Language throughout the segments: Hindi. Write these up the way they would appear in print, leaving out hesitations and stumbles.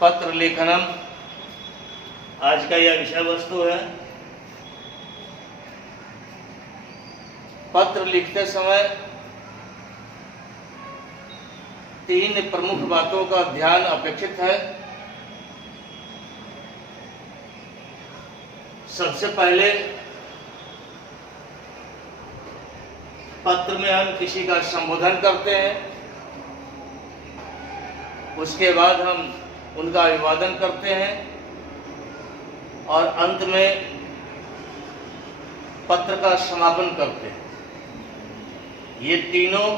पत्र लेखनम आज का यह विषय वस्तु है। पत्र लिखते समय तीन प्रमुख बातों का ध्यान अपेक्षित है। सबसे पहले पत्र में हम किसी का संबोधन करते हैं, उसके बाद हम उनका अभिवादन करते हैं और अंत में पत्र का समापन करते हैं। ये तीनों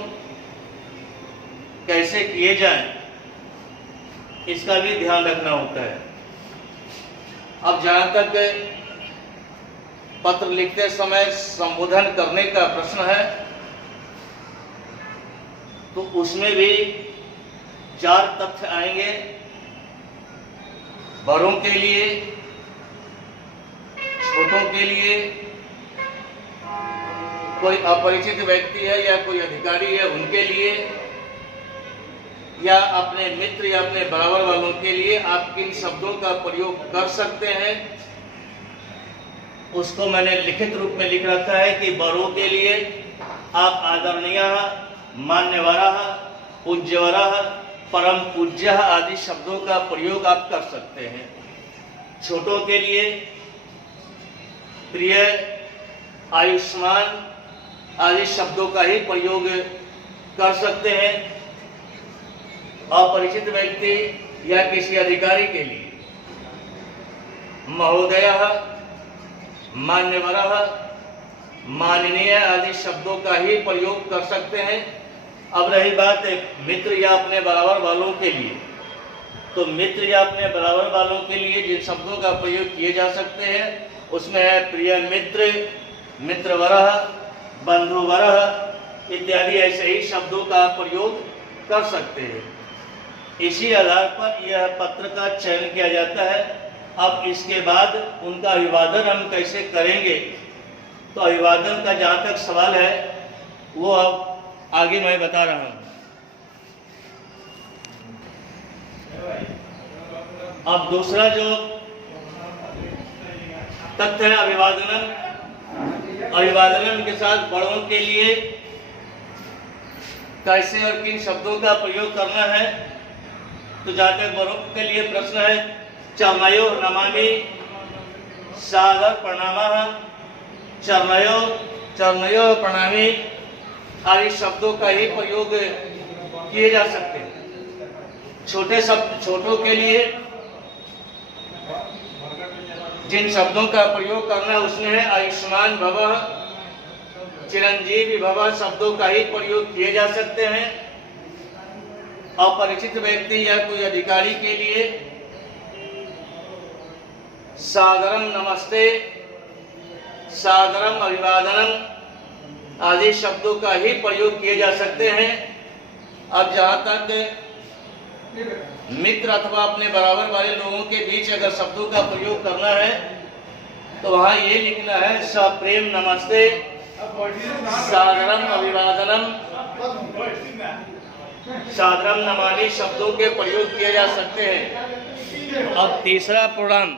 कैसे किए जाएं, इसका भी ध्यान रखना होता है। अब जहाँ तक पत्र लिखते समय संबोधन करने का प्रश्न है, तो उसमें भी चार तथ्य आएंगे। बड़ों के लिए, छोटों के लिए, कोई अपरिचित व्यक्ति है या कोई अधिकारी है उनके लिए, या अपने मित्र या अपने बराबर वालों के लिए आप किन शब्दों का प्रयोग कर सकते हैं, उसको मैंने लिखित रूप में लिख रखा है कि बड़ों के लिए आप आदरणीय, मान्यवरः, पूज्यवरः, परम पूज्य आदि शब्दों का प्रयोग आप कर सकते हैं। छोटों के लिए प्रिय, आयुष्मान आदि शब्दों का ही प्रयोग कर सकते हैं। अपरिचित व्यक्ति या किसी अधिकारी के लिए महोदयः, मान्यवरः, माननीय आदि शब्दों का ही प्रयोग कर सकते हैं। अब रही बात मित्र या अपने बराबर वालों के लिए, तो मित्र या अपने बराबर वालों के लिए जिन शब्दों का प्रयोग किए जा सकते हैं उसमें है प्रिय मित्र, मित्रवरः, बंधुवरः इत्यादि ऐसे ही शब्दों का प्रयोग कर सकते हैं। इसी आधार पर यह पत्र का चयन किया जाता है। अब इसके बाद उनका अभिवादन हम कैसे करेंगे, तो अभिवादन का जहाँ तक सवाल है वो अब आगे मैं बता रहा हूँ। अब दूसरा जो तथ्य है अभिवादन, अभिवादन के साथ बड़ों के लिए कैसे और किन शब्दों का प्रयोग करना है, तो जहाँ तक बड़ों के लिए प्रश्न है चरणयो नमामि, सादर प्रणामः, चरणयो प्रणामि आदि शब्दों का ही प्रयोग किए जा सकते हैं। छोटों के लिए जिन शब्दों का प्रयोग करना है उसमें है आयुष्मान भवः, चिरंजीवी भवः शब्दों का ही प्रयोग किए जा सकते हैं। अपरिचित व्यक्ति या कोई अधिकारी के लिए सादरम नमस्ते, सादरम अभिवादनम आदि शब्दों का ही प्रयोग किए जा सकते हैं। अब जहाँ तक मित्र अथवा अपने बराबर वाले लोगों के बीच अगर शब्दों का प्रयोग करना है तो वहाँ ये लिखना है सप्रेम नमस्ते, सादरम अभिवादनम, सादरम नमामि शब्दों के प्रयोग किए जा सकते हैं। अब तीसरा प्रणाम,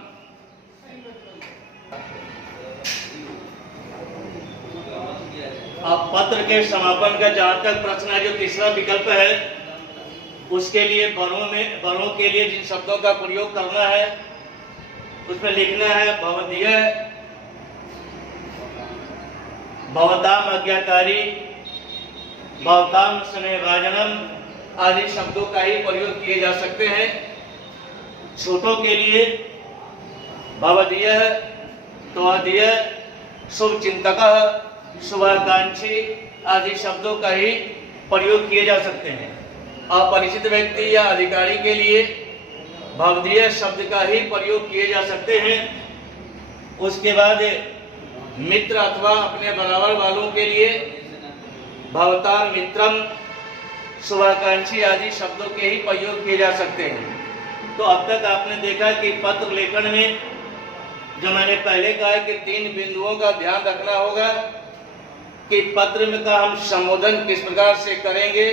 अब पत्र के समापन का जहाँ तक प्रश्न है, जो तीसरा विकल्प है उसके लिए बड़ों के लिए जिन शब्दों का प्रयोग करना है उसमें लिखना है भवदीय, भवताम आज्ञाकारी, भवताम स्नेहभाजनम आदि शब्दों का ही प्रयोग किए जा सकते हैं। छोटों के लिए भवदीय, त्वदीय, शुभ चिंतकः, शुभाकांक्षी आदि शब्दों का ही प्रयोग किए जा सकते हैं। अपरिचित व्यक्ति या अधिकारी के लिए भवदीय शब्द का ही प्रयोग किए जा सकते हैं। उसके बाद मित्र अथवा अपने बराबर वालों के लिए भवताम मित्रम, शुभाकांक्षी आदि शब्दों के ही प्रयोग किए जा सकते हैं। तो अब तक आपने देखा कि पत्र लेखन में जो मैंने पहले कहा कि तीन बिंदुओं का ध्यान रखना होगा कि पत्र में का हम संबोधन किस प्रकार से करेंगे,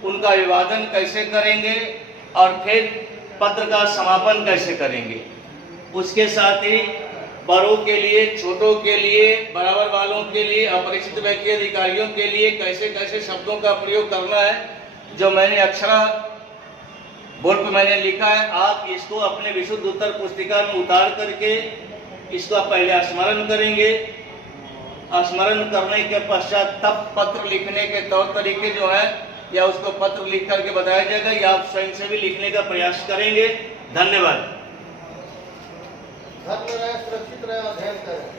उनका अभिवादन कैसे करेंगे और फिर पत्र का समापन कैसे करेंगे। उसके साथ ही बड़ों के लिए, छोटों के लिए, बराबर वालों के लिए, अपरिचित व्यक्ति अधिकारियों के लिए कैसे कैसे शब्दों का प्रयोग करना है, जो मैंने अक्षरा बोर्ड पर मैंने लिखा है, आप इसको अपने विशुद्ध उत्तर पुस्तिका में उतार करके इसको आप पहले स्मरण करेंगे। स्मरण करने के पश्चात तब पत्र लिखने के तौर तरीके जो है, या उसको पत्र लिख करके बताया जाएगा, या आप स्वयं से भी लिखने का प्रयास करेंगे। धन्यवाद। घर में रहे, सुरक्षित रहे, अध्ययन करें।